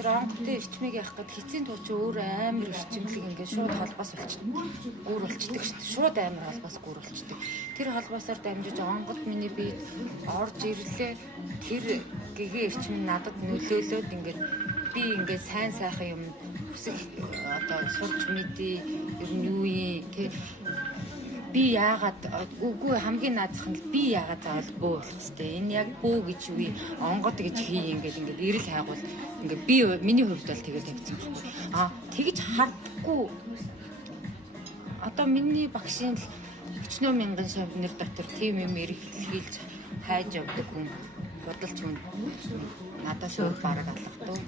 Ранхтай эрчмийг яах гээд хэцийн тууч өөр амар эрчимлэг ингээд шууд холбоос гүүр болчдөг шүү дээ. Шууд амар холбоос гүүр болчдөг. Тэр холбоосоор дамжиж онгод миний бие орж ирлээ. Тэр гэгээ эрчим нь надад нөлөөлөөд ингээд би ингээд сайн сайхан юм хүсэх одоо сурч мэдээ ер нь юу юм тий би яагаад үгүй хамгийн наазах нь би яагаад заавал бөө болох хэвчтэй. Энэ яг бөө гэж юу юм онгод гэж хий ингээд ирэл хайгуул ингээд би миний хувьд бол тэгээд тавьсан байхгүй. Тэгж хардггүй одоо миний багшийн 40,000 шавнар дотор тийм юм эргэлхийлж хайж явдаг хүн бодолч хүн надаас өөр бараг алгадуу.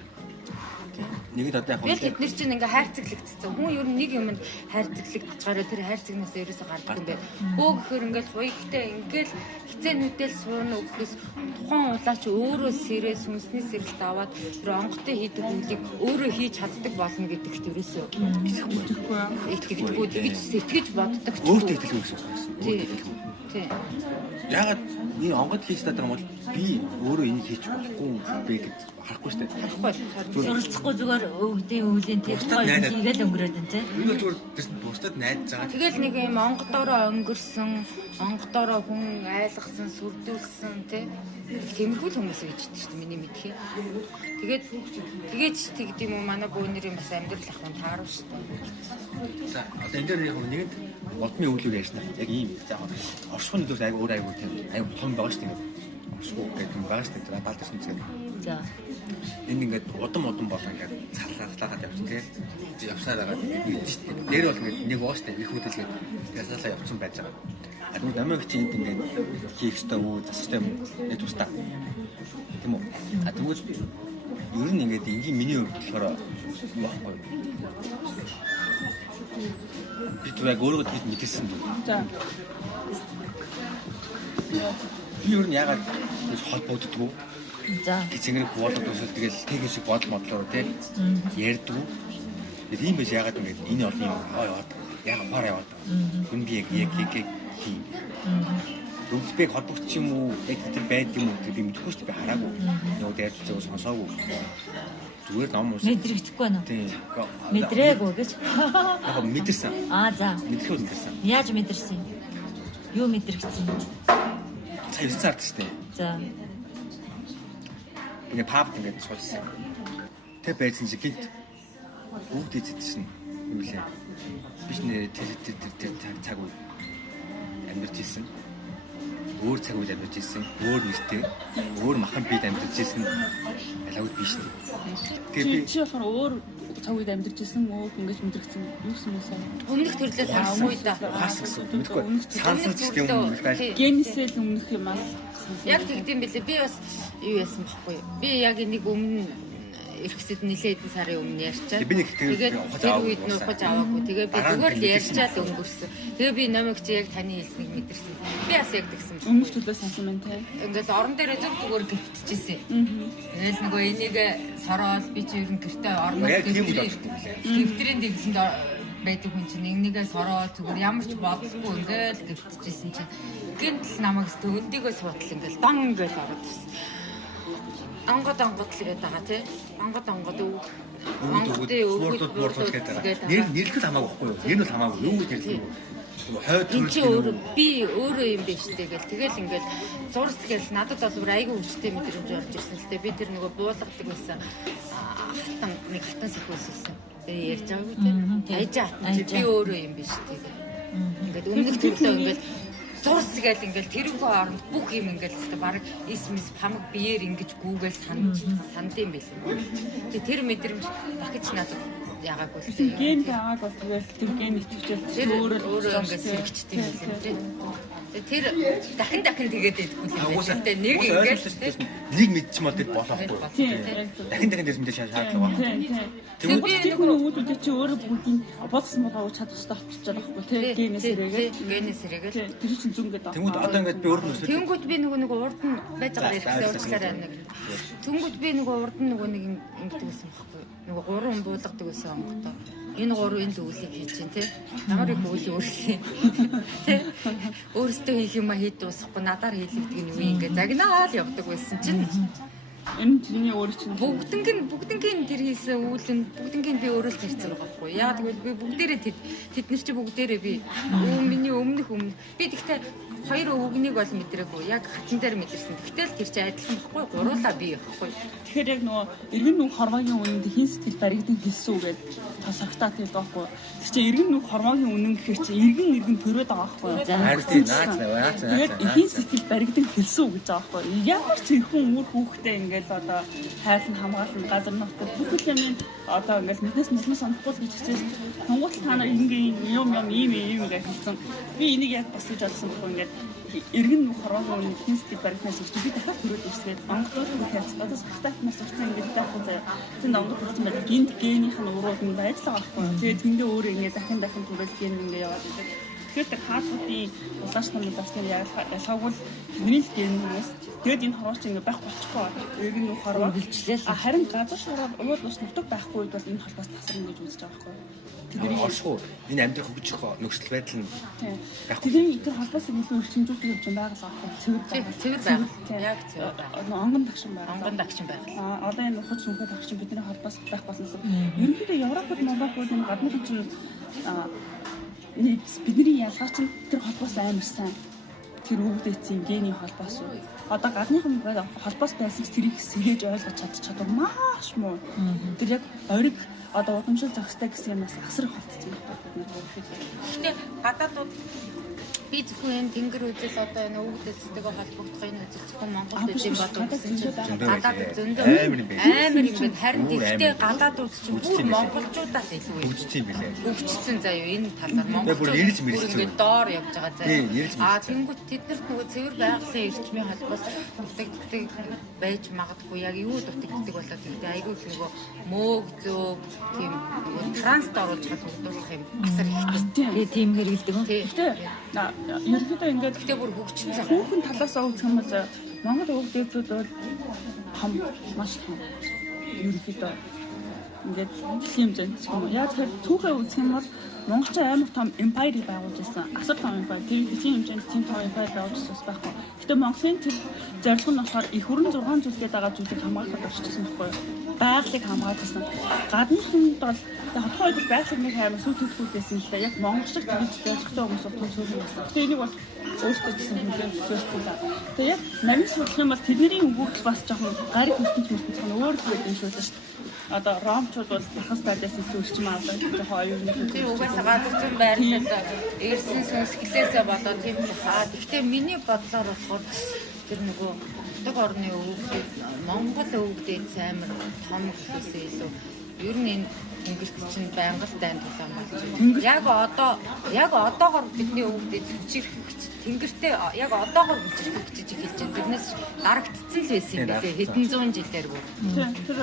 Нэгд одоо яг бид нар чинь ингээ хайрцаглагдсан. Хүн ер нь нэг юмд хайрцаглагдчихаараа тэр хайрцагнаас ерөөсө гардаг юм байна. Бөө гэхээр ингээл хуйгтай ингээл хизээнүүдэл сууна өгөхөөс тухайн улаач өөрөө сэрээ сүнсний сэрэлт аваад тэр онготой хийдэг үгийг өөрөө хийж чаддаг болно гэдэгт ерөөсө итгэдэггүй тэгж сэтгэж боддог. Өөртөө итгэлгүй гэсэн үг. Тийм. Ягаад энэ онгод хийж чаддаг юм бол би өөрөө энийг хийж болохгүй бэ гэж харахгүй шүү дээ. Суралцахгүй зүгээр өвгдийн өвлийн тэр хийгээл өнгөрөөд энэ тийм. Энэ бол зүгээр тэрс бусдад найдаж байгаа. Тэгэл нэг юм онгодороо өнгөрсөн, онгодороо хүн айлгсан, сүрдүүлсэн тиймэрхүү хүмүүс гэж хэлдэг шүү дээ миний мэдхий. Тэгээд тэгд юм уу манай бүүнэрийн бас амьдрал ахын таарав шүү дээ. За одоо энэ дээр яг нэгэнт удмын өвлөөр ярьсан. Яг ийм оршихуйн нөлөөс айгу өөр айгу тийм айгу том байгаа шүү дээ. Оршихуй гэдэг юм байгаа шүү дээ. Даалт ирсэн зэрэг. За. Энэ ингээд удам болоо ингээд царлаагаад явчихсан тийм. Явсаар байгаа. Мэдэн шүү дээ. Дээр бол ингээд нэг уус дээ. Их хөдөлгөөд ясаалаа явцсан байж байгаа. Тэгвэл намайг чи энд ингээд хийх ёстой үү, засах ёстой юм. Тусдаа. Тийм үү? Тэгвэл ер нь ингээд энгийн миний хувьд болохоор юу байхгүй. Би яг өөрөө тэгж мэдэрсэн. За. Би ер нь ягаад холбогддгоо. За. Тэцэнгэр боолоод өсөл тэгэл тэг шиг бодол модлоо тий ярьдгүй. Тэгээд ийм биш ягаад ингэж энэ олон юм яваад ягаад хаар яваад. Хүн би яг хий. Өвдбэг холбогдчих юм уу? Яг тэр байд юм уу? Би мэдэхгүй шүү дээ. Би хараагүй. Нөгөө дээр зөв сонсоогүй. Зүгээр ном уус. Мэдрэгдэхгүй байна уу? Тийм. Мэдрээгүй гэж. Яг мэдэрсэн. За. Мэдрэхүү мэдэрсэн. Яаж мэдэрсэн юм? Юу мэдрэгдсэн юм? Цайрцаард шүү дээ. За. Ингээ пабд ингээд суулсан. Тэ байсан чи гинт бүгд эзэдсэн юм лээ. Биш нэ тэр цаг үе амьдарч ирсэн. Өөр цаг үе амьдарч ирсэн. Өөр нэртэй, өөр махан бид амьдарч ирсэн. Ялгууд биш үү? Тэгээд чи болохоор өөр цаг үед амьдарч ирсэн өөр ингэж мэдрэгдсэн юу гэсэн юм сайн. Өмнөх төрлөөс харахгүй да. Хаас гэсэн. Мэдгүй. Сансаж гэдэг юм байна. Генисэл өмнөх юм аа. Яг тэгдэм билээ. Би бас юу яасан байхгүй. Би яг энийг өмнө эрхэсэд нэлээд хэдэн сарын өмнө ярьчаад. Тэгээд тэр үед нуухаж аваагүй. Тэгээ би зүгээр л ярьчаад өнгөрсөн. Тэгээ би намайг чи яг таны хэлснийг мэдэрсэн. Би бас яг тэгсэн. Өмнөх төлөө сонсон байна те. Ингээд орон дээрээ зүгээр гөвтчихсэн. Тэгэл нөгөө энийг сороод би чи ер нь гэртээ орно гөвтрийн дэглэнд байдаг хүн чинь нэгнийгээ сороо зүгээр ямар ч бодлогүй ингээд гөвтчихсэн чинь гинтл намайг өндөгөөс бодол ингээд дан ингээд ороод ирсэн. Онгод л гээд байгаа тий. Онгод өвгөд гэдэг. Нэрлэл хамаагүй байхгүй юу? Нэр нь хамаагүй. Юу гэж ярьсан бэ? Хойд төрөл би өөрөө юм биш тэгэл ингээд зурс гэл надад бол айгүй хүчтэй мэдрэмж орж ирсэн л дээ. Би тэр нөгөө буулгадаг байсан хатан сахиуссан. Ярьж байгаагүй тий. Айжаа би өөрөө юм биш тэгээ. Ингээд өмнөх төрлөө ингээд зурс гэл ингээд тэрхүү оронд бүх юм ингээд баг эсмэс памаг биеэр ингэж гүүгээл санд юм байл. Тэгээ тэр мэдрэмж дахиж надад ягаагүй л тийм. Гейм таагаад бол тэгэл тэр гейм ичвчэл өөрөө ингээд сэрэгчтэй юм тийм. Тэр дахин тэгээд байдгүй юм байна. Тэ нэг ингээд нэг мэдчихмэл тэр болохгүй. Дахин дэрс мэдээ шаардлага байна. Тэгээд би нэг үүдүүд чи өөрөө бүгдийг бодсон болоо чадах хэрэгтэй болчихж байгаа байхгүй тий. Генес хэрэгэл. Тэр чинь зүн гэдэг. Тэнгүүд одоо ингээд би өөрөө нүсээ. Тэнгүүд би нөгөө урд нь байж байгаа хэрэгсээ уучлаарай нэг. Тэнгүүд би нөгөө урд нь нөгөө нэг ингэдэг байсан байхгүй. Нөгөө гурван буулгадаг байсан онготой. Энэ гурав энэ л үлийг хийж чинь тий. Ямар их үйл өөрлөе. Тий. Өөрөөсөө хийх юм а хийж дуусахгүй надаар хийлэгдэг нь юу ингэ загнаал явдаг байсан чинь Энэ чиний өөр чинь бүгднгийн тэр хийсэн үйл нь бүгднгийн би өөрөө л тарьсан байгаа байхгүй. Яагаад гэвэл би бүгдээрээ тэд нар чи бүгдээрээ би миний өмнөх би тэгтээ хоёр өвгнийг бол мэдрээгүй. Яг хатан дээр мэдэрсэн. Тэгтэл тэр чи адилхан байхгүй. Гуруулаа би байхгүй. Тэгэхээр яг нөгөө эргэн нүг хормогийн үнэнд хин сэтгэл баригдсан хэлсэн үг гэдэг тасагтаад хэлдэг байхгүй. Тэр чи эргэн нүг хормогийн үнэн гэхээр чи эргэн төрөөд байгаа байхгүй. Харин наац. Тэгээд хин сэтгэл баригдсан хэлсэн үг гэж байгаа байхгүй. Ямар ч хүн үр хүүхдээ ингээд одоо хайрлан хамгаалсан газар нутаг бүхэл юмны одоо ингээд мэднэс санахгүй гэж хичээж Монгол та нар ингийн юм ийм гэж хэлсэн. Би энийг яг бас гэж бодсон байхгүй ингээд эргэн нүг хормогийн үнэнд хин сэтгэл баригдсан гэж би дахиад төрөөд ирсгээд Монголд үхэж одоо сахтаатнаас урьсан ингээд байхгүй заяа. Тэнд онгод хүрсэн байдаг. Гинт генийх нь урууд нь ажиллаа байхгүй. Тэгээд тэндээ өөрөө ингээд дахин түрэл ген ингээд яваад байдаг. Тэгэхээр тэр хаалтуудын улааш намудаас тийм ялгаагүй тэдний л генээс тэгээд энэ хорвооч ингээд байх болчихгүй байна. Эргэн нүг хорвоо Үргэлжлээл. харин газар шараад уул ус нутаг байхгүй үед бол энэ холбоос тасарна гэж үзэж байгаа байхгүй. Тэдний оршгүй энэ амьдрах хөгжих нөхцөл байдал нь Тийм. Тэдний тэр холбоос илүү өрчимжүүлдэг юм чинь байгаа л аахгүй. Цэвэр байгаа. Яг цэвэр байгаа. Онгон тагшин байгаа. Онгон дагчин байгаа. Одоо энэ хуц сүнхэ тагшин бидний холбоос байх болсон. Ерөнхийдөө Европод Монголд энэ гадны чинь бидний ялгаач нь тэр холбоос амар сайн. Тэр өвгдээцийн гений холбоос уу. Одоо гадныхан холбоос байсан ч тэрийг сэргээж ойлгож чаддаг маш муу. Тэр яг ориг одоо удамшил зохистой гэсэн юмнаас асар их холцсон юм байна. Гэхдээ гадаадууд би зөвхөн энэ тэнгэр үзэл одоо энэ өвгдөцтэйгээ холбогдох энэ үзэл зөвхөн Монголд үгүй бодсон чинь гадаад зөндөө амар юм байна. Харин тэгтээ гадаадууд ч бүр монголчуудаас илүү хөгжиж юм билээ. хөгжсөн заяа энэ талаар монголчууд ингээд доор явж байгаа заяа. Тэнгүүт тэднэрт нөгөө цэвэр байгалийн эрчмийн холбоос дутагддаг байж магадгүй яг юу дутагддаг болоод тэгтээ айгүй нөгөө мөөг зөө тийм транст оруулж хадгалах юм асар ихтэй. Тийм хэрэгэлдэг юм. Гэхдээ ерөнхийдөө ингээд Гэтэ бүр хөгжсөн. хүүхэн талаасаа үзэх юм бол Монгол өвгдөөцүүд бол том маш том. Ерөнхийдөө ингээд дэлхийн хэмжээнд юм. Яг тэр түүхээ үзэх юм бол монголчин амар том empire байгуулж байсан. Асар том empire. Тэр дэлхийн хэмжээнд тийм том empire байгуулж байсан байхгүй. Гэтэ Монголын тэр зорилго нь болохоор их хүрэн 6 зүйлгээд байгаа зүйлийг хамгаалах болчихсон байхгүй юу? Байгалыг хамгаалсан. Гадныхан бол яг хотхойд байгалыг нэг хайр сүт төлөхүүд байсан л да. Яг монголчууд гэж зорилготой хүмүүс бол төсөөлж байсан. Гэтэ энийг бол өөрсдөө гэсэн хүлээн зөвшөөрсөн да. Тэгээ яг намын судлах юм бол тэдний өгүүлбэл бас жоохон гариг мөртөнд өөр зүйл юм шүү дээ шүү дээ. Одоо ромчууд бол дахас тайлаас илүү өрчим авдаг жоохон оюуны Тэр угаасаа газар зүйн байрлалд эрсэн сүнсгэлээсээ болоод тийм хаа. Гэхдээ миний бодлоор болохоор тэр нөгөө дэг орны өвгдөд Монгол өвгдөд амар том гэхээсээ илүү ер нь энэ тэнгэрт чинь байнга дайнд тулаан болж байна. Яг одоогоор бидний өвгдөд тэнгэртээ яг одоогоор хүчиж эхэлж байна. Тэрнээс дарагдцсан л байсан юм билээ хэдэн зуун жилээр бүр. тэр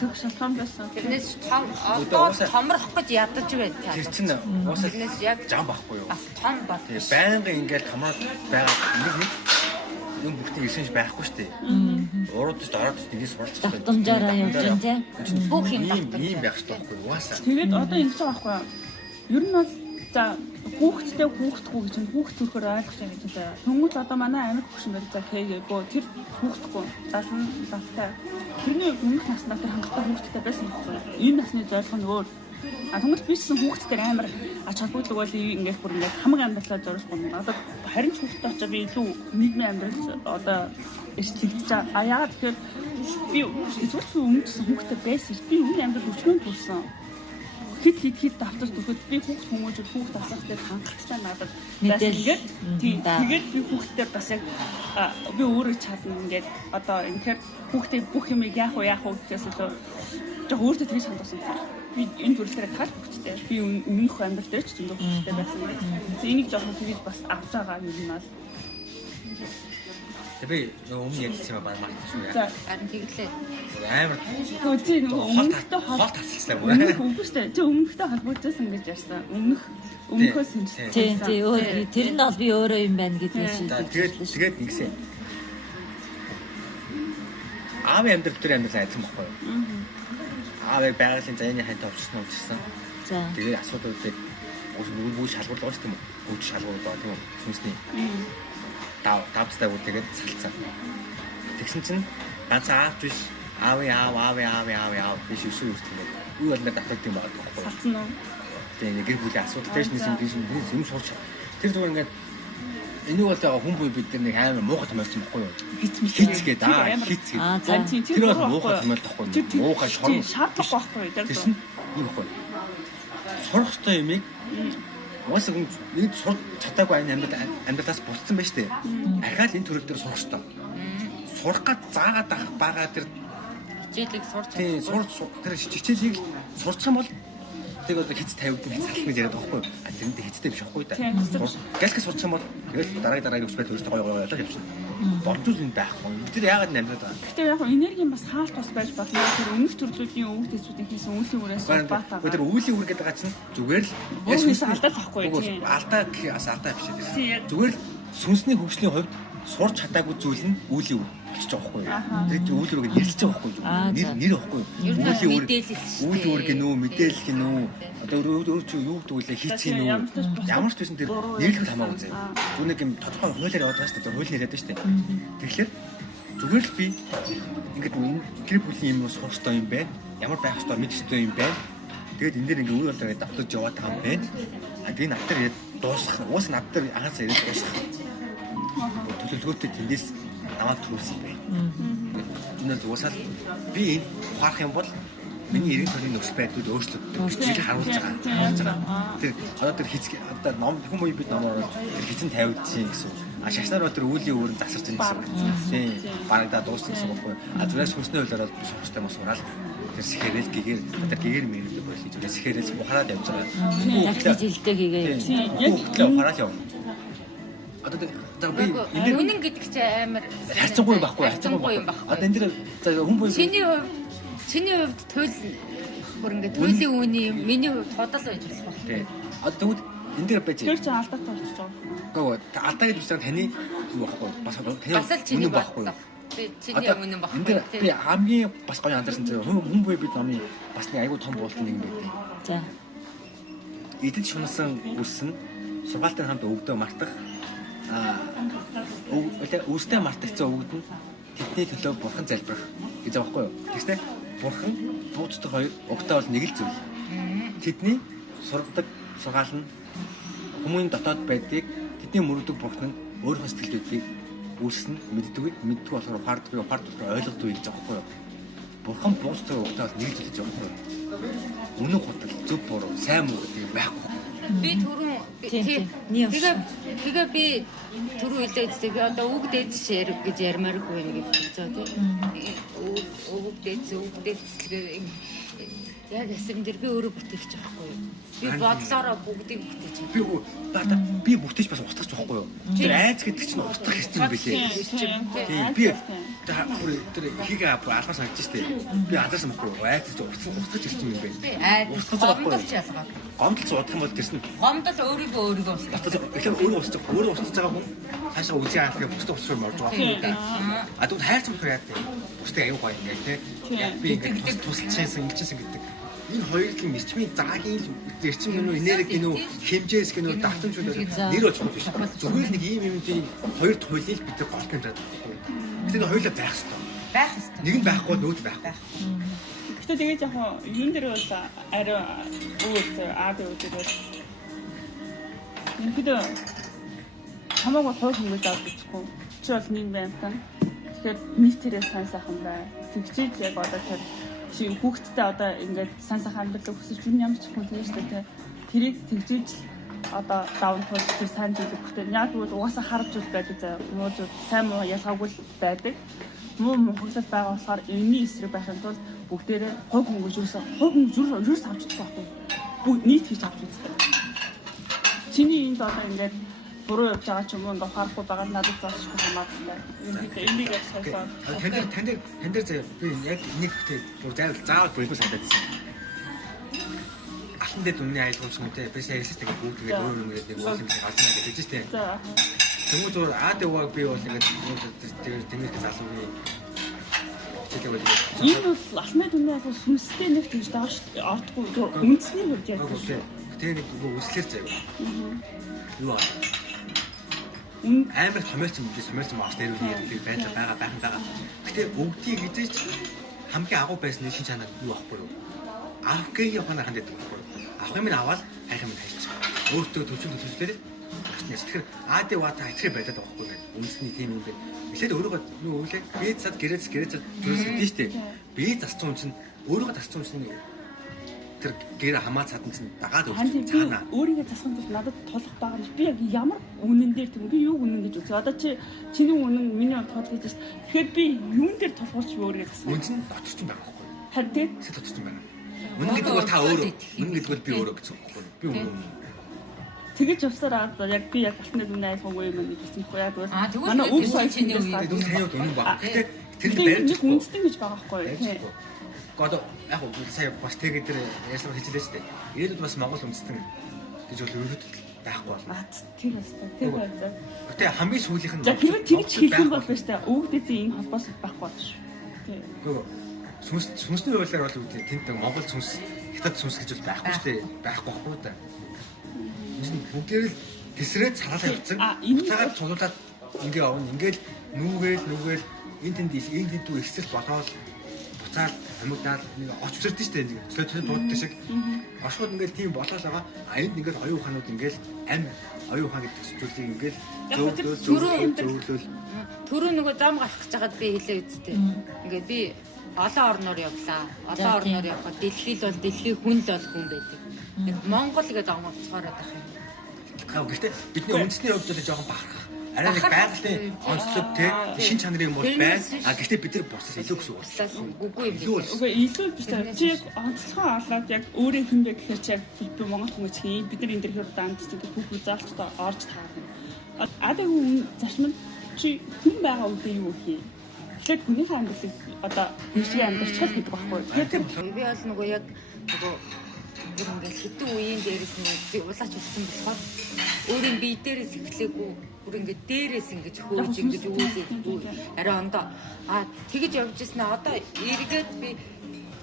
төгс шалтгаан байсан. Тэрнээс одоо томрох гэж ядаж байсан. Тэр чинь уусаа Тэрнээс яг жам байхгүй юу? бас том бат. Тэгээ байнга ингээд хамаад байгаа нэг юм бүгдийг ирсэнж байхгүй шүү дээ. Урууд ч дараад ч нэгээс болчих шүү дээ. Давтамжаараа явж байна тийм. Бүх юм ийм байх хэрэгтэй байхгүй юу? Угаасаа. Тэгээд одоо ингэж байгаа байхгүй юу? Ер нь бол за хүүхдтэй хүүхдгүй гэж нь хүүхд төрөхөр ойлгож байгаа гэж байна. Хүмүүс одоо манай амиг хөгшин байдаг за гээгүй тэр хүүхдгүй залтай. Тэрний өмнөх наснаа тэр хангалттай хүүхдтэй байсан байхгүй юу? Энэ насны зорилго нь өөр. Тэгмэл би ч гэсэн хүүхдтэй амар ач холбогдлого бол ингээд бүр ингээд хамаг амьдралаа зориулж байна. Одоо харин ч хүүхдтэй очоо би илүү нийгмийн амьдрал одоо иш тэгж байгаа. Яагаад тэгэхээр би зөвхөн өмнөсөн хүүхдтэй байсан. Би үний амьдрал өчнөө төрсөн. Хит давтаж төгөд би хүүхд асахтай хангалттай надад мэдээлгээд тэгээд би хүүхдтэй бас яг би өөрөө чадна ингээд одоо ингээд хүүхдээ бүх юм яах вэ гэхээс илүү жоо өөртөө тэгж хандсан. Би энэ төрөлтөөр тал хүүхдтэй. Би өмнөх амьдрал дээр ч зөндөө хүүхдтэй байсан. Энийг жоохон тэгж бас авч байгаа юм байна. Тэгээ өмнө ярьсан юм байна мартчихсан юм. За харин тэглээ. Амар тий нөгөө өмнөхтэй хол тасчихсан юм. Үгүй шүү дээ. Чи өмнөхтэй холбогдсон гэж ярьсан. Өмнөхөөс юм шиг. Тий өөр тэр нь бол би өөрөө юм байна гэдгийг шийдэж. Тэгээд ингэсэн. Аавын амьдрал дээр амьдрал айсан байхгүй юу? Аавыг байгалийн зайны хантай өвчсөн өвчсөн. За. Тэгээд асуудлуудыг үгүй шалгуулж байгаа шүү дээ. Үгүй шалгуулж байгаа тийм үү? Сүнсний. Давцтай үл тэгээд салцсан. Тэгсэн чинь ганцхан аавч биш аав биш өсөө үргэлжлээ. Юу бол татдаг юм байна байхгүй. Салцсан уу? Тэгээ нэг гэр бүлийн асуудал дэш юм сурч. Тэр зүгээр ингээд энийг бол хүн бие бид нар нэг амар муухай томьёолсон байхгүй юу? Хицгээд хицгээд. Тэр бол муухай томьёол тахгүй. Муухай шорон шаардлагагүй байхгүй юу? Тэрсэн юм байхгүй. Сурах ёстой юмыг уусаа нэг сурч чадаагүй амьдралаас болцсон байж тээ. Ахаал энэ төрөл дээр сурах ёстой. Сурах гад заагаад ах байгаа тэр хичээлийг сурч тийм сурч тэр хичээлийг сурчих юм бол тэг одоо хиц 50 хиц салах гэж яриад байгаа байхгүй. А тэрэндээ хицтэй биш байхгүй да. Гэлкээ сурчих юм бол тэгэл дараа өсвөл өөртөө гоё гоё ялаад явчихна. Боломжгүй юм байхгүй. Тэр яагаад нэмээд байгаа. Гэхдээ яг энергийн бас хаалт бас байж болно. Тэр өмнөх төрлүүдийн өвөг дэсүүдийн хийсэн үүлийн үрээс баатаа. Тэр үүлийн үр гэдэг байгаа чинь зүгээр л яасан алдаад байхгүй тийм. Алдаа гэх бас алдаа биш дээ. Зүгээр л сүнсний хөгжлийн хувьд сурч чадаагүй зүйл нь үүлийн үр болчих жоохгүй юу. Тэр үйл үрийг нэрлэж байгаа байхгүй юу. Нэр байхгүй юу. Үйл үр гэнүү мэдээлэл гэнүү. Одоо өөр чи юу гэдэг вэ хийц гэнүү. Ямар ч байсан тэр нэрлэл хамаагүй зэ. Түүнийг юм тодорхой хуулиар яваад байгаа шүү дээ. Хууль нэрэд шүү дээ. Тэгэхээр зүгээр л би ингээд гэр бүлийн юм сурах хэрэгтэй юм байна. Ямар байх хэрэгтэй мэдэх хэрэгтэй юм байна. Тэгээд энэ дээр ингээд үйл болоо давтаж яваад байгаа юм байна. А тэгээ над дээр дуусах. Уус над дээр анхаас ирээд дуусах. Төлөвлөгөөтэй тэндээс аваад төрүүлсэн бэ. Үнэхээр уусаал би энэ ухаарах юм бол миний эргэн тойрны нөхцөл байдлыг өөрчлөлт бичиг харуулж байгаа. Тэр одоо тэр одоо ном хүмүүс бид номоор тэр хизэн тавигдсан гэсэн. А шашнаар бол тэр үүлийн өөрөнд засарч байгаа гэсэн. Тийм. Барагдаа дууссан гэсэн байхгүй. А зүрээс хүнсний хуулиараа сурахтай мос ураал тэр сэхэрэл гэгээр тэр гэгээр мэрэгдэх байх гэж зүгээр сэхэрэл ухаараад явж байгаа. Яг жилдээ хийгээ. Яг ухаараад явна. Одоо би үнэн гэдэг чинь амар хайцангуй байхгүй юм байна. Одоо энэ дэр за хүн чиний хувьд туйл бүр ингээд туйлын үний миний хувьд тодол байж болох байна. Тий. Одоо тэгвэл энэ дэр байж. Тэр чинь алдаатай болчихж байгаа. Гэхдээ алдаа гэж үстэй таны юу байхгүй бас таны чиний байхгүй. Би чиний үнэн байхгүй. Энэ дэр би хамгийн бас гоё анзаарсан чинь хүн буй бид номын бас нэг айгүй том болт нэг юм байдаг. За. Эдэд шунасан үсэн сургаалтын хамт өвдөө мартах үүстэй мартагцсан өвгд нь тэдний төлөө бурхан залбирах гэж байгаа байхгүй юу. Тэгстэй бурхан бууцдаг хоёр угтаа бол нэг л зүйл. Тэдний сургадаг сургаал нь хүмүүний дотоод байдгийг тэдний мөрөдөг бурхан нь өөрийнхөө сэтгэлдүүдийг үүснэ мэддэг болохоор ухаардаг ойлгодог гэж байгаа байхгүй юу. Бурхан бууцдаг угтаа бол нэг л зүйл гэж байгаа байхгүй юу. Үнэн хутал зөв буруу сайн муу гэдэг байхгүй. Би түрүүн тэгээ би түрүү хэлээдтэй би одоо үг дээдс хэрэг гэж ярмааргүй нэг хэлцээ тийм үг дээдс яг эсрэг дээр би өөрөө бүтээгч байхгүй юу. Би бодлороо бүгдийг бүтээж байна. Би бүтээж бас устгах байхгүй юу. Тэр айц гэдэг чинь устгах хэрэгтэй юм билээ. Тийм би тэр хийгээ албаас харж штэ. Би анзаарсан байхгүй юу. Айц чинь устгах хэрэгтэй юм байна. Устгах гомдол ч ялгаа. Гомдол устгах юм бол тэрсэн. Гомдол өөрийгөө устгах. Тэгэхээр өөрөө устгах байгаа хүн цаашаа үзье аах бусдад устгах юм орж байгаа. А тэгвэл хайрцаг болохоор яа гэдэг. Бусдыг аюу гоё ингээд тийм. Би ингээд тусалчихсан ингэжсэн гэдэг. Энэ хоёрын эрчмийн заагийн эрчим гэнүү энерги гэнүү хэмжээс гэнүү давтамжууд нэр болж байгаа биш. Зүгээр нэг ийм юмдын хоёр туйлыг бид нар голт хэмжээд байгаа. Тэр хоёулаа байх хэрэгтэй. Байх хэрэгтэй. Нэг нь байхгүй нүүд байхгүй. Гэтэ тэгээд яг юм дээр бол арай өөр аад үүрээс ингээд хамаагүй хол хэмжээд авч үзэхгүй. Чи бол нэг байна тань. Тэгэхээр нийтээрээ сайн сайхан бай. Тэгчээд яг одоо тэр чи хүүхдтэй одоо ингээд сайн сайхан амьдрал өсөж юу ямар ч хүн тийм шүү дээ. Тэрийг тэгжээж одоо даун тул тэр сайн зүйл өгөхтэй. Яг бол угаасаа харж үл байдаг заа. Муу зүйл сайн муу ялгаагүй байдаг. Муу хөлөд байгаа болохоор энэний эсрэг байхын тулд бүгдээрээ хог хөнгөж юус авч үзэх байхгүй. Бүгд нийт хийж авч үздэг. Чиний энд одоо ингээд буруу явж байгаа ч юм уу ингээд харахгүй байгаа надад заашгүй хамаатай. Энийг яг сонсоод тань дээр заяа би яг нэг ихтэй заавал бүрийгөө санагдсан. Алтан дээр үнний айлгуурч юм те би сая хэлсэйг бүгд тэгээд өөр юм гэдэг нэг уул юм шиг гарч байгаа гэж тийм. За. Тэгмүү зур аад яваг би бол ингээд тэгээд тэмээх залууны энэ бол алхмын дүнээ яг сүнстэй нэг тэгж дааш ордгүй үндэсний хувьд яг тийм. Тэгээ нэг үслэр заяа. Юу аа. амар томьёолцсон маш нэрвний ярих байгаа. Гэтэ өвдгийг эзэж хамгийн агуу байсан шин чанар юу ахгүй юу? Авкгийн хонор ханддаг байхгүй юу? Авах юм аваад хайх юм хайчих. Өөртөө төлөвлөлтөөр тэгэхээр аади вата хайчих байлаад байгаа байхгүй юу? Үндэсний тийм юм байна. Эхлээд өөрөөгөө юу өглөө би цад гэрээц төрсөн тийм шүү дээ. Би зассан юм чинь өөрөөгөө зассан юм чинь тэр гэр хамаа цадан чинь дагаад өгсөн цаана. Өөрийгөө засахын тулд надад толох байгаа нь би яг ямар үнэн дээр тийм би юу үнэн гэж үзье. Одоо чиний үнэн миний тод гэж байна. Тэгэхээр би юун дээр толгоолч өөрийгөө засах. Үнэн нь дотор чинь байгаа байхгүй юу? Харин тийм дотор чинь байгаа. Үнэн гэдэг бол та өөрөө. Үнэн гэдэг бол би өөрөө гэсэн үг байхгүй юу? Би өөрөө. Тэгэж явсаар аа яг би яг алтны дүнээ айхаагүй юм гэж хэлсэн байхгүй яг бол манай өв сая чиний үе таны хувьд үнэн баг. Гэтэ тэр барьж үндэстэн гэж байгаа байхгүй юу? Одоо яг сая бас тэгээд тэр ярьсан хэлжлээ шүү дээ. Ирээдүйд бас Монгол үндэстэн гэж бол ерөөд байхгүй болно. Тэр басна. Тэр байцаа. Гэтэ хамгийн сүүлийнх нь хэрвээ тэгж хийх юм бол биш үү? Өвгдээсийн энэ холбоос байхгүй болно шүү. Тийм. Гэхдээ сүнсний хуулиар бол үүдээ тэнд Монгол сүнс, Хятад сүнс гэж бол байхгүй шүү дээ. Байхгүй да. Бүгдээр л тесрээд цараалаа явцсан. Цагаар цулуулаад ингээ явна. Ингээл нүгээл энэ тэнд дүү ихсэл болоод буцаад амьдаад нэг очирд штэ нэг цөлцөл дууддаг шиг. Оршууд ингээл тийм болоод байгаа. Энд ингээл оюун ухаанууд ингээл оюун ухаан гэдэг зүйлийг ингээл зөөлөл түрүү нөгөө зам гарах гэж байгаад би хэлээ үсттэй. Ингээд би олон орноор явлаа. Олон орноор явхад дэлхийд бол дэлхийн хүн л бол хүн байдаг. Монгол гэдэг амгалцгаараад байх юм. Гэхдээ бидний үндэсний хувьд л жоохон бахархах. Арай нэг байгалийн онцлог те шин чанарын юм бол байна. Гэхдээ бид нар бусдаас илүү гэсэн үг. Үгүй юм. Үгүй илүү биш. Чи онцлогоо олоод яг өөрийн хүн бэ гэхээр чи яг би Монгол хүн гэж хий. Бид нар энэ дэр хэрэг даандс гэдэг бүх заалтаа орж таарна. Адаа хүн зарчмын чи хүн байгаа үедээ юу хий? Тэгэхээр хүнийхээ амьдралыг одоо хүчтэй амьдралчхал гэдэг байхгүй. Тэгэхээр би бол нөгөө яг нөгөө ингээл хэдэн үеийн дээрээс нэг улаач үлдсэн болохоор өөрийн бие дээрээс эхлэегүй бүр ингээд дээрээс ингэж хөөж ингэж үүлээ арай ондоо тэгэж явж ирсэн одоо эргээд би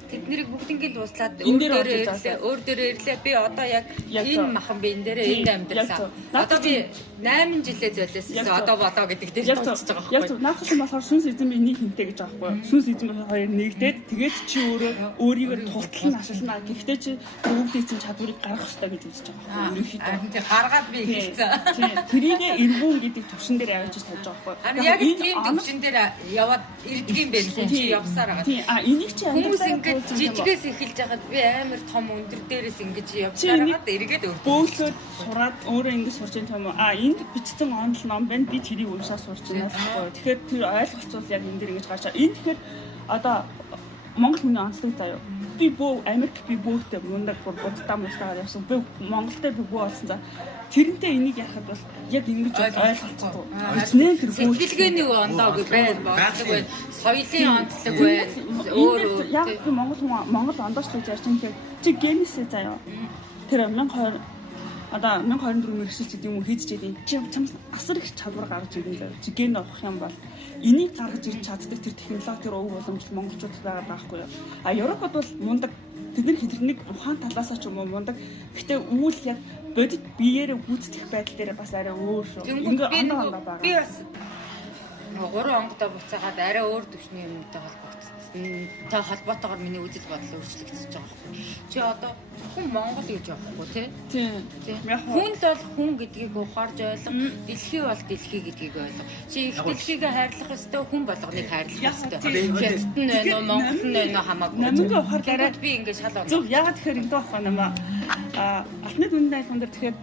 тэднийг бүгднийг л ууслаад өөр дээрээ ирлээ би одоо яг энэ махан би энэ дээрээ энд амьдралаа одоо би 8 жилээ золиосон одоо болоо гэдэг дээр тусч байгаа байхгүй яг наадах юм болохоор сүнс эзэн би нэг хинтэй гэж байгаа байхгүй сүнс эзэн хоёр нэгдээд тэгээд чи өөрийгөө тултал нь ашиглана гэхдээ чи өвд эзэн чадварыг гаргах хэрэгтэй гэж үзэж байгаа байхгүй ерөнхийдөө гаргаад би хэлсэн тэрийг эргүүн гэдэг төвшин дээр явж тавьж байгаа байхгүй харин яг тийм төвшин дээр яваад ирдэг юм байна чи явсаар байгаа тийм энийг чи хүмүүс ингээд жижигээс эхэлж байгаад би амар том өндөр дээрээс ингэж явсаар байгаад эргээд бөөлөд сураад өөрөө ингэж сурч байгаа юм энд бичсэн онл ном байна би тэрийг уншаад сурч байна байхгүй тэгэхээр тэр ойлголцол яг энэ дэр ингэж гарч байгаа энэ тэгэхээр одоо Монгол хүний онцлог заяа би бөө Америк би бөөтэй мундаг буддаа мустагаар явсан би Монголд би бөө болсон за тэрнтэй энийг яхад бол яг ингэж ойлголцоо нэ тэр сэтгэлгээний ондоо байна болдог соёлын онцлог байна өөр яг би Монгол ондооч гэж ярьж байгаа юм чи генесээ заяа тэр 12 одоо 1024 мэрэгчл гэдэг юм уу хийжчихэд чи асар их чадвар гаргаж ирэн зав. Чи ген авах юм бол энийг гаргаж ирж чаддаг тэр технологи тэр өв боломжтой монголчууд байгаа байхгүй юу? Европод бол мундаг тэд нар хэтэрнийг ухаан талаасаа ч юм уу мундаг. Гэхдээ үйл яг бодит биеэрээ гүйцэтгэх байдал дээр бас арай өөр шүү. Ингээ ондоо байгаа. Би бас 3 онгодоо буцаагаад арай өөр төвшний юмтай холбогдсон. Та холбоотойгоор миний үзэл бодол өөрчлөгдөж байгаа байхгүй. Чи одоо хүн Монгол гэж явахгүй тий? Тийм. Хүн бол хүн гэдгийг ухаарж ойлго, дэлхий бол дэлхий гэдгийг ойлго. Чи их дэлхийгээ хайрлах ёстой, хүн болгоныг хайрлах ёстой. Хятад нь байна уу, Монгол нь байна уу хамаагүй. Намайг ухаарлаараа би ингэ шал оноо. Зөв яагаад тэгэхээр энэ байхгүй нэмээ. Алтны дүндээ айфон дээр тэгэхээр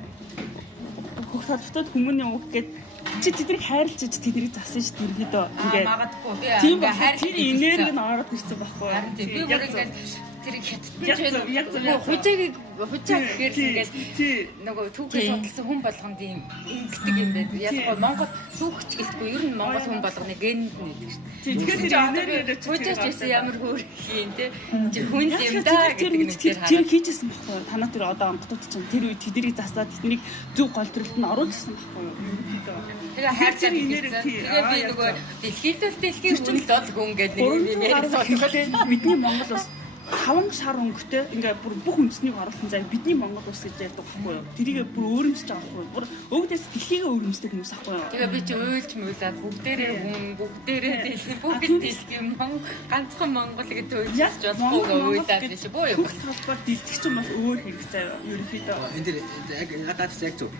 хөх салфтад хүмүүний үг гэдэг чи тэднийг хайрлж тэднийг зассан шүү дээ ерөөдөө ингээд магадгүй би ингээ хайрлах энерги нь ороод ирсэн байхгүй би бүр ингээд тэр хятад хужааг гэхээр ингээд нөгөө түүхээс судалсан хүн болгонд юм ингэдэг юм байна. Яг Монгол түүхч гэлтгүй ер нь Монгол хүн болгоны генд нь гэдэг шүү дээ. Тэгэхээр тэр энерги хужаач байсан ямар хөөрхий юм те. Чи хүн юм да гэдэг тэр хийжсэн байхгүй юу? Танаа тэр одоо онгодууд чинь тэр үе тэднийг засаад тэднийг зөв гол төрөлд нь оруулсан байхгүй юу? Тэгээ хайрцаг энерги тэгээ би нөгөө дэлхийд л дэлхийн хүн л бол хүн гэдэг нэг юм яриад бидний Монгол бас 5 сар өнгөтэй ингээ бүр бүх үндэснийг оруулсан заяа бидний Монгол улс гэж ярьдаг байхгүй юу. Тэрийг бүр өөрөмсөж байгаа байхгүй юу. Бүр өвгдөөс дэлхийгээ өөрөмсдөг хүмүүс байхгүй юу. Тэгээ би чи уйлж муулаад бүгдээрээ дэлхийн бүгд дэлхийн ганцхан Монгол гэдэг уйлж болохгүй уйлаад биш боо юм. Болохоор дэлгч юм бол өөр хэрэг заяа ерөнхийдөө. Энэ дэр яг гадаад яг зөв.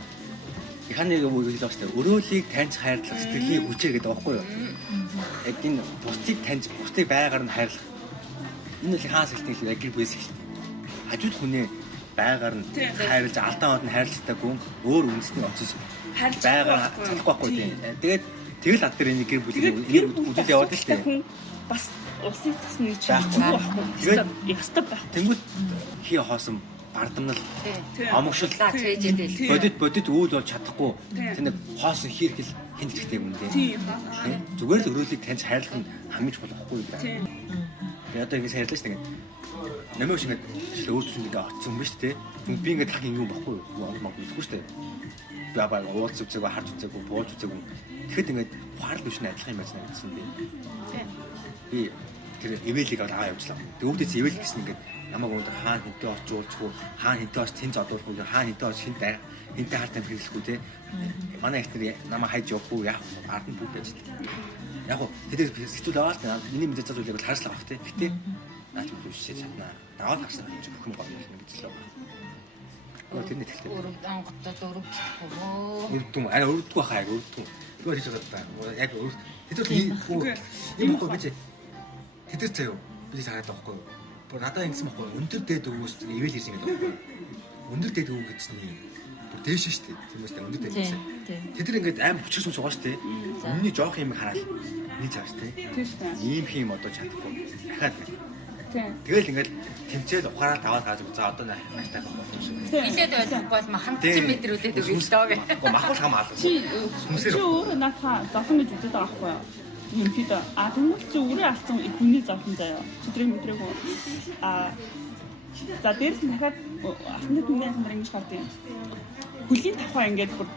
Ихааны үг хэлж байгаа шүү дээ. Өрөөлийг таньж хайрлах сэтгэлийн хүчээр гэдэг байхгүй юу? Яг энэ бусдыг таньж бусдыг байгаар нь хайрлах. Энэ л хаан сэлтийн яг гэр бүлээс эхэлдэг. Хажууд хүнээ байгаар нь хайрлаж алдаан хот нь хайрлахтай гүн өөр үндэсний очиж байгаар чадахгүй байхгүй тийм. Тэгээд тэгэл ад дээр энэ гэр бүлийн үдэл яваад л тийм. Бас улсын засны чиглэл байхгүй. Тэгээд ястав байхгүй. Тэнгүүд хий хоосон бардамнал амгшууллаа чэйжэдэл бодит үйл болж чадахгүй тэр нэг хоосон хийрхэл хинт хэрэгтэй юм дээ. Зүгээр л өрөөлийг таньж хайрлах нь хамгийн чухал байхгүй юу? Би одоо ингэ хайрлаа шүү дээ. Намайг шиг ингэ өөр төсөнд ингэ очсон юм ба шүү дээ. Би ингэ таг ингэ юм баггүй юу? Монгол мэдгүй шүү дээ. Би абаа уулз үзээгүй, харж үзээгүй, бууж үзээгүй. Тэгэхэд ингэ ухаарлаа биш нь адилхан юм байна гэсэн би. Би тэр эвэлийг аваа явуулсан. Тэгвэл эвэл гэсэн ингэ намайг өндөр хаан хинтээ очуулчихгүй, хаан хинтээ оч тэн зодуулахгүй, хаан хинтээ оч хинтээ хартай хэрэглэхгүй те. Манай ихтер намайг хайж явахгүй яах ард нь бүгд байж тээ. Яг гоо тэдэг сэтгүүл аваад миний мэдээж зүйлийг бол харслаа баг те. Гэтэ наач юу шийдэж чаднаа. Даваад харсан юм чи бүх юм гоё юм гэж л байна. Тэрний тэгтэй. Өрөв онготод өрөвдөхгүй. Өрөвдөн арай өрөвдөггүй хаа яг өрөвдөн. Тэгвэл хийж байгаа та. Яг хэдүүл ийм гоё бич. Тэдэр заяа би хараад байгаа байхгүй юу? Бүр надад ингэсэн байхгүй юу? Өндөр дээд өвөөс ивэл ирсэн гэдэг байхгүй юу? Өндөр дээд өвөө гэдсний бүр дээш шүү дээ. Тийм үстэй өндөр дээд гэсэн. Тэдэр ингээд аим хүчрсэн суугаа шүү дээ. Өмнөний жоох юм хараад нэг цааш дээ. Ийм хэм одоо чадахгүй. Дахиад тэгэл ингээд тэмцээл ухаараад аваад gaаж за одоо нааштай болох юм шиг. Илээд байх бол махан 30 м үлээд өгнө л доо гэх. Махал хамаалаа. Чи өөрөө надаа зовхон гэж үздэг байгаа байхгүй юу? Юм хэд тэгвэл чи өөрөө алдсан хүний зовхон заяа. Өдрийг мэдрээгүй. За дээрс нь дахиад алтны түмний хамаар ингэж гардаг юм. Хөлийн тавхаа ингээд бүр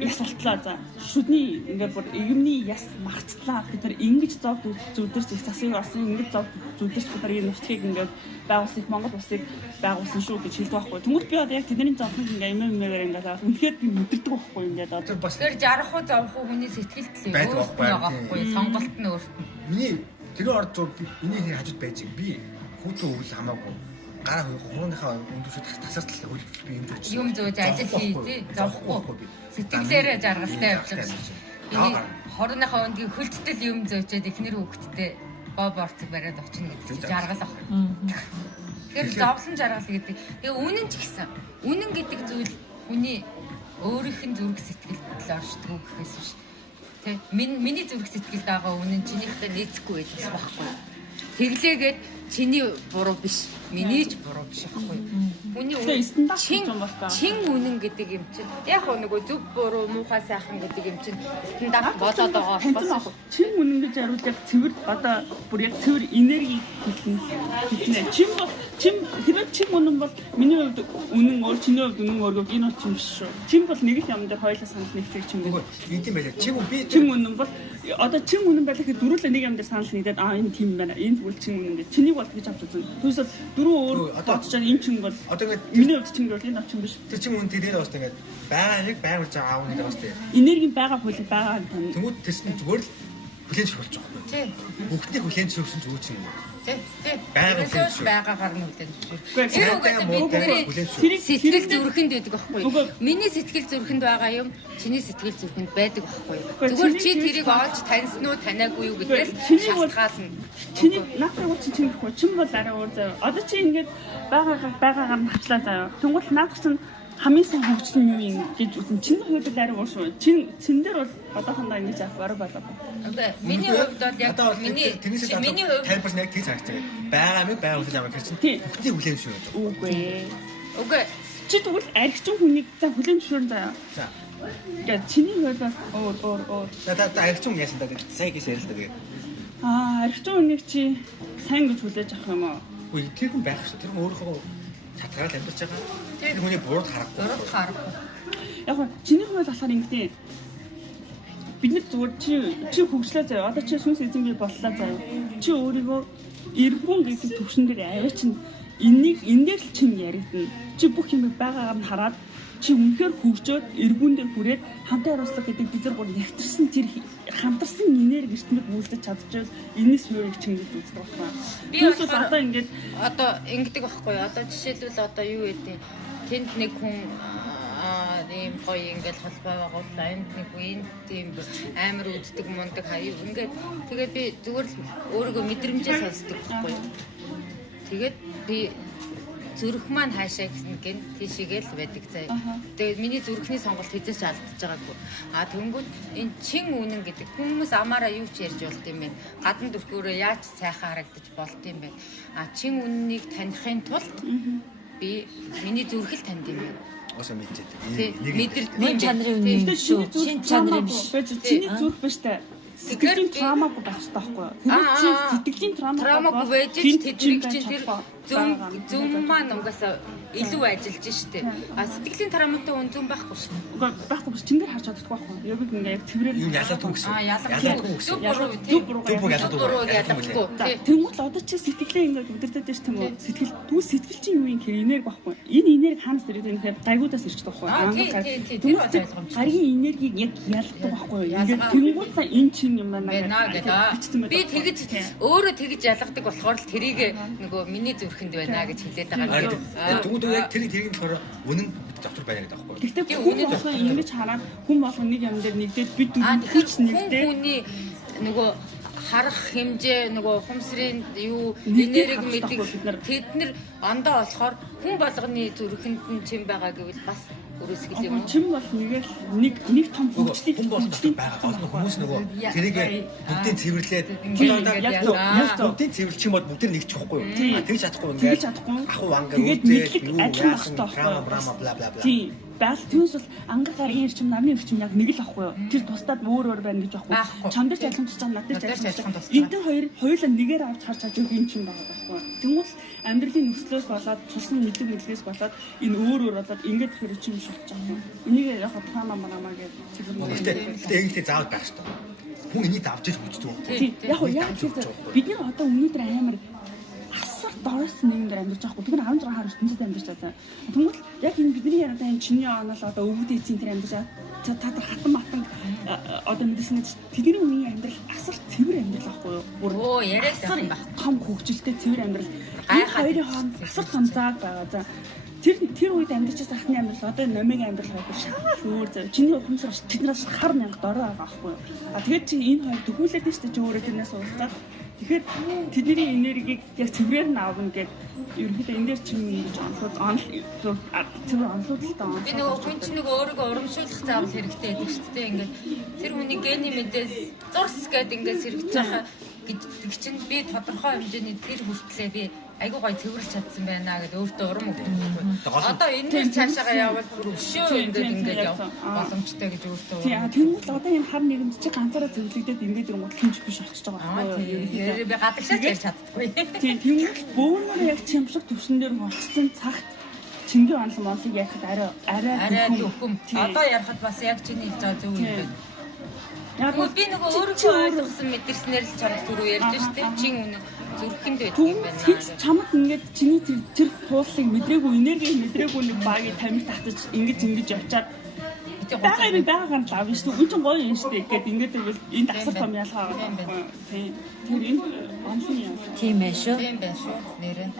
яс алтлаа за. Шүдний ингээд бүр юмны яс магцлаа. Бид нар ингэж зов зүдэрч их засыг орсон ингэж зов зүдэрч бид нар энэ нутгийг ингээд байгуулсан Монгол улсыг байгуулсан шүү гэж хэлдэг байхгүй. Тэнгүүд би одоо яг тэдний зовхонг ингээд юмээр ингээд үнэхээр би мэдэрдэг байхгүй ингээд одоо бас тэр жарах уу зовх уу хүний сэтгэлд л байхгүй сонголт нь өөрт нь. Миний тэр орд зур миний хажууд байж би хүүтэн өвөл хамаагүй гараа хурууныхаа өндөршөд тасартал хөлбөл би юм зөөж ажил хий тий зовхгүй сэтгэлээрээ жаргалтай явуулах. Энэ хорооныхаа өндгийн хөлтдөл юм зөөжээд эхнэр хүүхэдтэй боб орцог бариад очно гэдэг жаргал ах. Тэр зовлон жаргал гэдэг. Тэгээ үнэн ч гэсэн үнэн гэдэг зүйл хүний өөрийнх нь зүрх сэтгэлд оршдог гэхээс биш. Тэ миний зүрх сэтгэлд байгаа үнэн чинийхтэй нийцэхгүй байдаг байхгүй. Тэглээгээд чиний буруу биш, миний ч буруу биш байхгүй. Хүний чин үнэн гэдэг юм чинь яг нөгөө зөв буруу муухай сайхан гэдэг юм чинь стандарт болоод байгаа болохоос чин үнэн гэж хариулдаг цэвэр одоо бүр яг цэвэр энерги хэлнэ. Чин чин үнэн бол миний хувьд үнэн өөр, чиний хувьд үнэн өөр гэдэг энэ бол чин биш шүү. Чин бол нэг л юм дээр хоёулаа санал нэгтгэж чин гэдэг. Тийм байлаа. Чин үнэн бол одоо чин үнэн байлаа гэхэд дөрвөлөө нэг юм дээр санал нэгдээд энэ тийм байна. Энэ бол чин үнэн гэдэг. Чинийг бол гэж авч үзэн. Түүнээс дөрөв өөр бодчиход энэ чин бол одоо ингээд миний хувьд чин бол энэ чин биш. Тэр чин үнэн тэгээд бас ингээд байгаа нэг байгуулж байгаа аав нэг бас тийм. Энергийн байгаа хөл байгаа юм. Тэнгүүд тэрсэн зүгээр л хүлээж болж байгаа юм. Тийм. Бүгдийг хүлээж зөвсөн зүгээр чинь. Тийм. Байгаагаар нь үлдэн. Тэр үгээс бидний сэтгэл зүрхэнд байдаг байхгүй юу? Миний сэтгэл зүрхэнд байгаа юм чиний сэтгэл зүрхэнд байдаг байхгүй юу? Зүгээр чи тэрийг олж таньсан уу танаагүй юу гэдгээр шалтгаална. Чиний наадах чинь чиний чин бол арай өөр заяа. Одоо чи ингээд байгаагаар нь хачлаа заяа. Тэнгуул наадах чинь хамгийн сайн хөгжсөн юм юм гэж үзэн чиний хувьд л арай өөр шүү. Чин дээр бол одоохондоо ингэж авах бараг болоо. Миний хувьд бол яг миний хувьд тайлбар нэг тийж харагдаж байгаа. Байгаа байгуулсан юм гэж чинь бүхний хүлээн шүү. Үгүй. Чи тэгвэл архичин хүнийг за хүлээн зөвшөөрн заяа. За. Ингээд чиний хувьд өөр. За архичин яасан да сайн гэж ярил л да тэгээд. Архичин хүнийг чи сайн гэж хүлээж авах юм уу? Үгүй тэр хүн байх шүү. Тэр хүн өөрөө чатгаар амьдарч байгаа. Тэр хүний бурууд харахгүй. Яг нь чиний хувьд болохоор ингэдэй. Бид нар зүгээр чи хөгжлөө заяа. Одоо чи сүнс эзэн бий боллоо заяа. Чи өөрийгөө эргүүн гэдэг төвшин дээр аваа чинь энэ л чинь яригдана. Чи бүх юм байгаагаар нь хараад чи үнэхээр хөгжөөд эргүүн дээр хүрээд хамтаа хариуцлага гэдэг бид нар гол ягтарсан тэр хамтарсан энерги эртмэд үйлдэж чадчихвал энэс өөрийг чингэж үздэг байна. Би бол одоо ингээд ингэдэг байхгүй юу? Одоо жишээлбэл одоо юу гэдэг тэнд нэг хүн ийм гоё ингээл холбоо байгуул энд нэг үеийн тийм амар үздэг мундаг хаяа ингээд тэгээд би зүгээр л өөрийгөө мэдрэмжээ сонсдог байхгүй юу? Тэгээд би зүрх маань хаашаа гэсэн гэн тийшээгээл байдаг заяа. Тэгээд миний зүрхний сонголт хэзээ ч алдчихж байгаагүй. Тэнгүүд энэ чин үнэн гэдэг хүмүүс амаараа юу ч ярьж болт юм бэ? Гадна дүрхөөрөө яаж сайхан харагдаж болт юм бэ? Чин үннийг таних тулд би миний зүрх л танд юм байна. Осоо мэдчихэд. Мөн чанарын үнэн шүү. Шин чанарын биш. Чиний зүрх биш та. Сэтгэлийн травмаг байх хэрэгтэй байхгүй юу? Сэтгэлийн травмаг байж тэднийг чинь тэр зөв маань угаасаа илүү ажиллаж штэ. Сэтгэлийн травматай хүн зөв байхгүй шүү. Байхгүй биш чинь дээр харж чаддаггүй байхгүй юу? Яг ингээ яг цэврээр ялгаагүй гэсэн. Ялгаагүй гэсэн. Зүг буруу ялгаагүй. Тэнгуут л одоо чи сэтгэлээ ингээ өдөртөд дэш тийм үү? Сэтгэл чинь юу юм хэр энерги байхгүй юу? Энэ энерги хаанаас ирээд юм хэрэг гайгуудаас ирж байгаа байхгүй юу? Гаргийн энергийг яг ялгадаг байхгүй юу? Ингээ тэнгуут энэ чинь юм байна гэдэг. Би тэгэж өөрөө тэгэж ялгадаг болохоор л тэрийг нөгөө миний зүрхэнд байна гэж хэлээд байгаа. Тэгвэл яг тэрийг болохоор үнэн доктор байна гэдэг аахгүй юу? Гэхдээ хүн болгоо ингэж хараад хүн болгоо нэг юм дээр нэгдээд бид хүч нэгдээд хүний нөгөө харах хэмжээ нөгөө ухамсарын юу энерги мэддэг тэд нар ондоо болохоор хүн болгоны зүрхэнд нь чим байгаа гэвэл бас өрөөсгөл юм уу? Чим бол нэг том хөгжлийг байгаа. Хүмүүс нөгөө тэрийг бүгдийг цэвэрлээд бүгдийг цэвэрлчих юм бол бүгд нэгч واخгүй юу? Тэгж чадахгүй ингээд ахуу ангаа үзээд юу яасан бла бла бла. Тийм. Байгаль түүнээс бол ангар гаргийн эрчим намны эрчим яг нэг л ахгүй юу? Тэр тусдаад өөр байна гэж байхгүй. Чамд ч ялган тусч байгаа, надад ч ялган тусч байгаа. Энд дээр хоёулаа нэгээр авч харж байгаа юм чинь байгаа байхгүй юу? Тэгвэл амьдралын нөхцлөөс болоод тусны мэдлэгээс болоод энэ өөр болоод ингээд хэрэг чим шилж байгаа юм. Энийг яг тааmaa манамаа гэж тэгвэл тэгтээ заавал байх шүү дээ. Хүн энийг давж иж хүчдэг байхгүй. Яг бид нар одоо өнөөдөр амар асар дороос нэгдэр амьдарч байгаа. Тэгэхээр 16 хар ертөнцид амьдарч байгаа. Тэгвэл яг энэ бидний яриад энэ чиний оноол одоо өвгд эцсийн тэр амьдарч байгаа. Та нар хатан матан одоо мэдсэн гэж тэдний үеийн амьдрал асар цэвэр амьдрал байхгүй юу? Яриад байгаа юм байна. Том хөгжилтэй цэвэр амьдрал. Энэ хоёрын хооронд асар том зааг байгаа. За тэр үед амьдарч байгаа сахны амьдрал одоо номигийн амьдрал хоёр шал өөр зав. Чиний ухамсар тэднээс хар мянга дорой байгаа байхгүй юу? Тэгээд чи энэ хоёр төгүүлээд нь шүү дээ чи өөрөө тэрнээс уулзаад. Тэгэхээр тэдний энергийг яг цэврээр нь авна гэдэг ерөнхийдөө энэ дээр чинь ингэж онцлогтой. Би нөгөө хүн чинь нөгөө өөрийгөө урамшуулах заавал хэрэгтэй байдаг шүү дээ. Ингээд тэр хүний гений мэдээ зурс гэдэг ингээд сэргэж байгаа гэж чинь би тодорхой хэмжээний тэр хүртлээ би айгуу гоё цэвэрлж чадсан байна гэдээ өөртөө урам өгдөг байхгүй. Одоо энэс цаашаага явбал бүр өшөө ингээд явах боломжтой гэж өөртөө. Тэгвэл одоо энэ хар нийгэмд чи ганцаараа цэвэрлэгдээд ингээд ирэнгүүт хинж биш болчихж байгаа байхгүй. Би гадагшаач ярьж чаддаггүй. Тэгвэл бөөнөр яг чимшиг төвшин дээр болцсон цагт чингийн онлог монлыг ярихад арай дөхөм. Одоо ярихад бас яг чиний хэлж байгаа зөв юм байна. Яг би нөгөө өөрийнхөө ойлгосон мэдэрснээр л чамд түрүү ярьж штеп чин үнэ зүрхэнд байдаг юм байна. Чамд ингээд чиний тэр тууллыг мэдрээгүй энерги мэдрээгүй нэг багийг тамиг татаж ингэж явчаад байгаагаар л авна шүү. Үн чин гоё юм шүү дээ. Ингээд ингээд байвал энэ асар том ялгаа байгаа байхгүй. Тийм. Тэр энэ онлын ялгаа. Тийм байх шүү. Тийм байх шүү. Нэрэн.